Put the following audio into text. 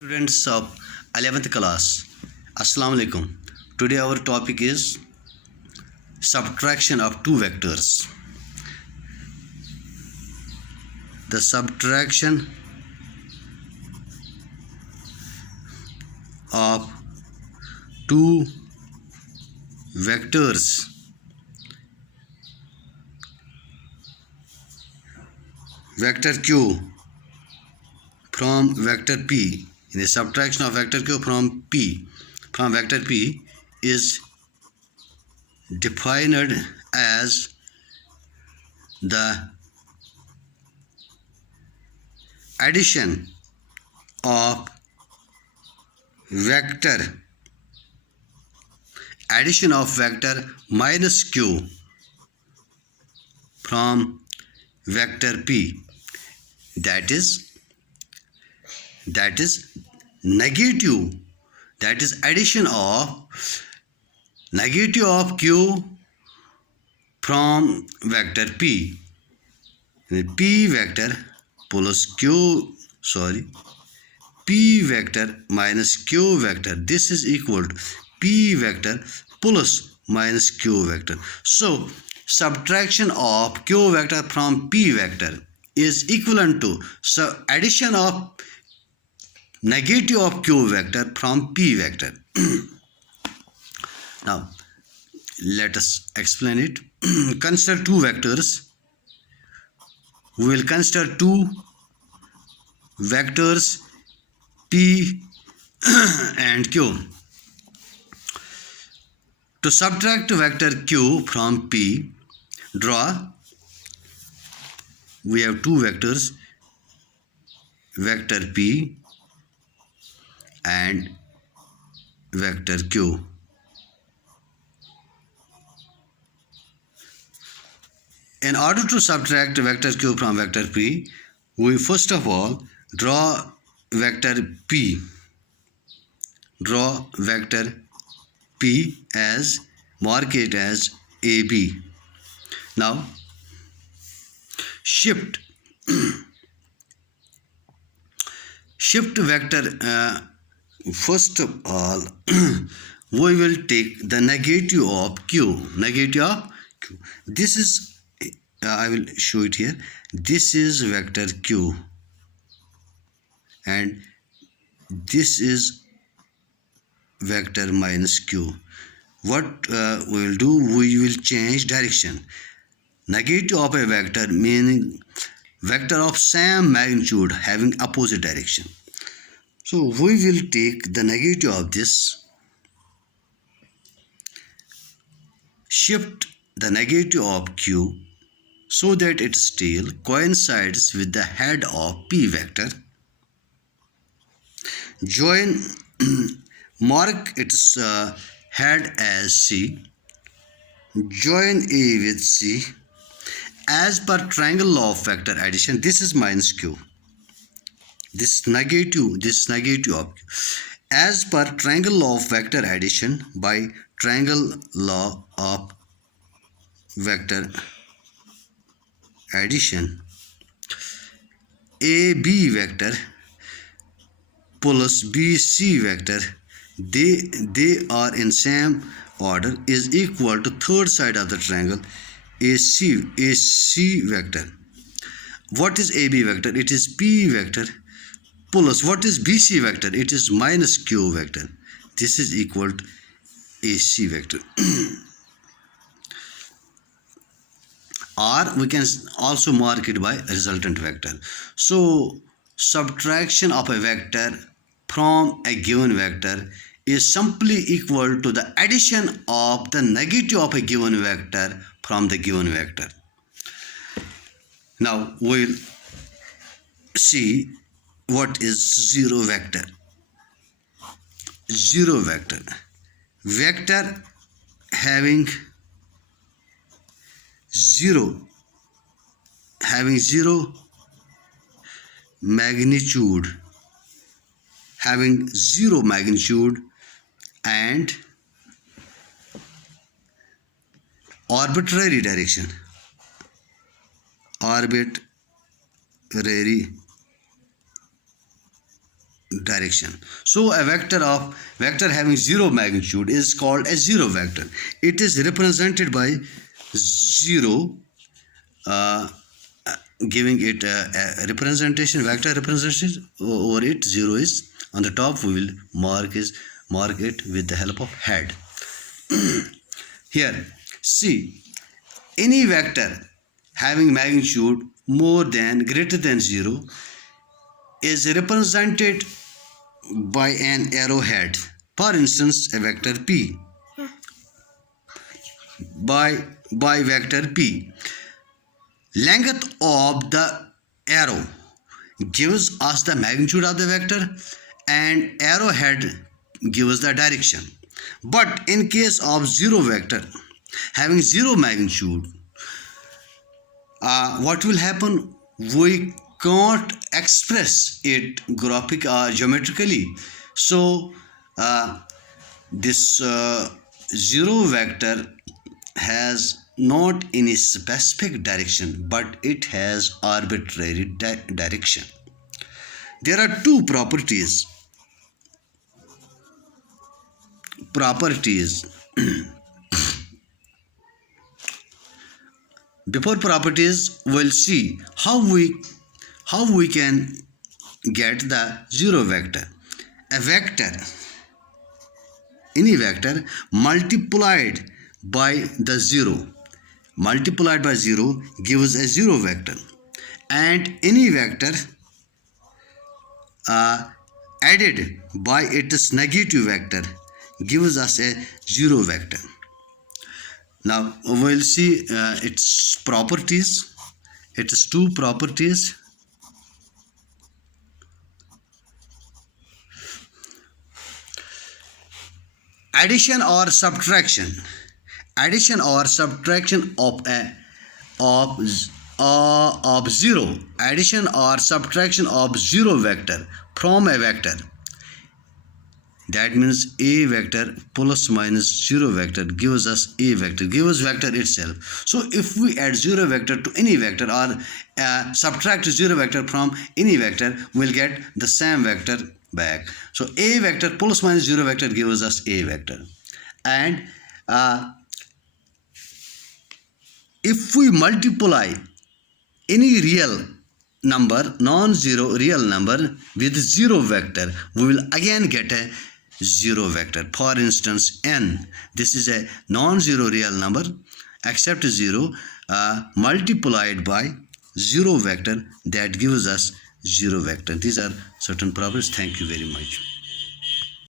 Students of 11th class, Assalamu alaikum. Today our topic is subtraction of two vectors. The subtraction of two vectors vector q from vector p. In the subtraction of vector q from vector p is defined as the addition of vector minus q from vector p, that is negative, that is addition of negative of q from vector p. P vector plus p vector minus q vector, this is equal to p vector plus minus q vector. So subtraction of q vector from p vector is equivalent to addition of negative of q vector from p vector. Now let us explain it. Consider two vectors. We will consider two vectors p and q. To subtract vector q from p, we have two vectors, vector p and vector q. In order to subtract vector q from vector p, we first of all draw vector p. As mark it as AB. Now shift vector. First of all, we will take the negative of q. This is, I will show it here. This is vector q and this is vector minus q. What we will do, we will change direction. Negative of a vector meaning vector of same magnitude having opposite direction. So we will take the negative of this, shift the negative of q so that it still coincides with the head of p vector. Join mark its head as C. Join A with C. As per triangle law of vector addition, this is minus q. This negative of q. As per triangle law of vector addition, by triangle law of vector addition, AB vector plus BC vector, they are in same order, is equal to third side of the triangle AC vector. What is AB vector? It is P vector plus what is BC vector? It is minus Q vector. This is equal to AC vector. Or we can also mark it by resultant vector. So subtraction of a vector from a given vector is simply equal to the addition of the negative of a given vector from the given vector. Now we'll see what is zero vector. Zero vector. Vector having zero magnitude, and arbitrary direction. direction. So a vector having zero magnitude is called a zero vector. It is represented by zero, uh, giving it a representation, vector representation over it. Zero is on the top. We will mark it with the help of head. Here, see, any vector having magnitude more than greater than 0 is represented by an arrowhead. For instance, a vector p. By vector p, length of the arrow gives us the magnitude of the vector, and arrowhead gives the direction. But in case of zero vector having zero magnitude, what will happen? We can't express it geometrically. So this zero vector has not any specific direction, but it has arbitrary direction. There are two properties. Before properties, we'll see how we can get the zero vector. A vector, any vector multiplied by the zero gives a zero vector, and any vector added by its negative vector gives us a zero vector. Now we'll see its properties. It is two properties. Addition or subtraction of zero. Addition or subtraction of zero vector from a vector. That means a vector plus minus zero vector gives us a vector, gives vector itself. So if we add zero vector to any vector or subtract zero vector from any vector, we'll get the same vector back. So a vector plus minus zero vector gives us a vector. And if we multiply any real number, non-zero real number, with zero vector, we will again get a zero vector. For instance, n, this is a non-zero real number except 0 multiplied by zero vector, that gives us zero vector. These are certain properties. Thank you very much.